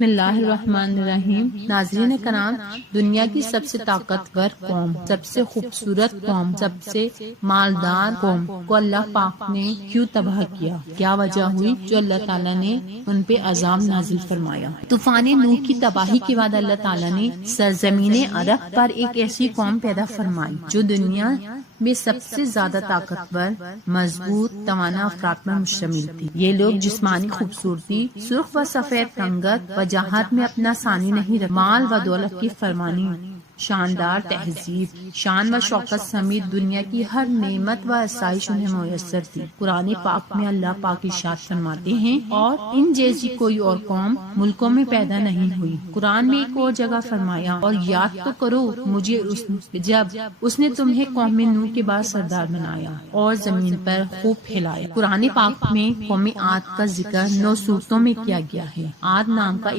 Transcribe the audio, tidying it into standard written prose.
بسم اللہ الرحمن الرحیم۔ ناظرین کرام، دنیا کی سب سے طاقتور قوم، سب سے خوبصورت قوم، سب سے مالدار قوم کو اللہ پاک نے کیوں تباہ کیا؟ کیا وجہ ہوئی جو اللہ تعالیٰ نے ان پہ عذاب نازل فرمایا؟ طوفان نوح کی تباہی کے بعد اللہ تعالیٰ نے سرزمین عرب پر ایک ایسی قوم پیدا فرمائی جو دنیا میں سب سے زیادہ طاقتور، مضبوط، توانا افراد پر مشتمل تھی۔ یہ لوگ جسمانی خوبصورتی، سرخ و سفید رنگت، وجاہت میں اپنا ثانی نہیں رکھتے، مال و دولت کی فرمانی، شاندار تہذیب، شان و شوکت سمیت دنیا کی ہر نعمت و آسائش انہیں میسر تھی۔ قرآن پاک میں اللہ پاک ارشاد فرماتے ہیں، اور ان جیسی کوئی اور قوم ملکوں میں پیدا نہیں ہوئی۔ قرآن میں ایک اور جگہ فرمایا، اور یاد تو کرو مجھے جب اس نے تمہیں قوم نوح کے بعد سردار بنایا اور زمین پر خوب پھیلایا۔ قرآن پاک میں قوم عاد کا ذکر 9 سورتوں میں کیا گیا ہے۔ عاد نام کا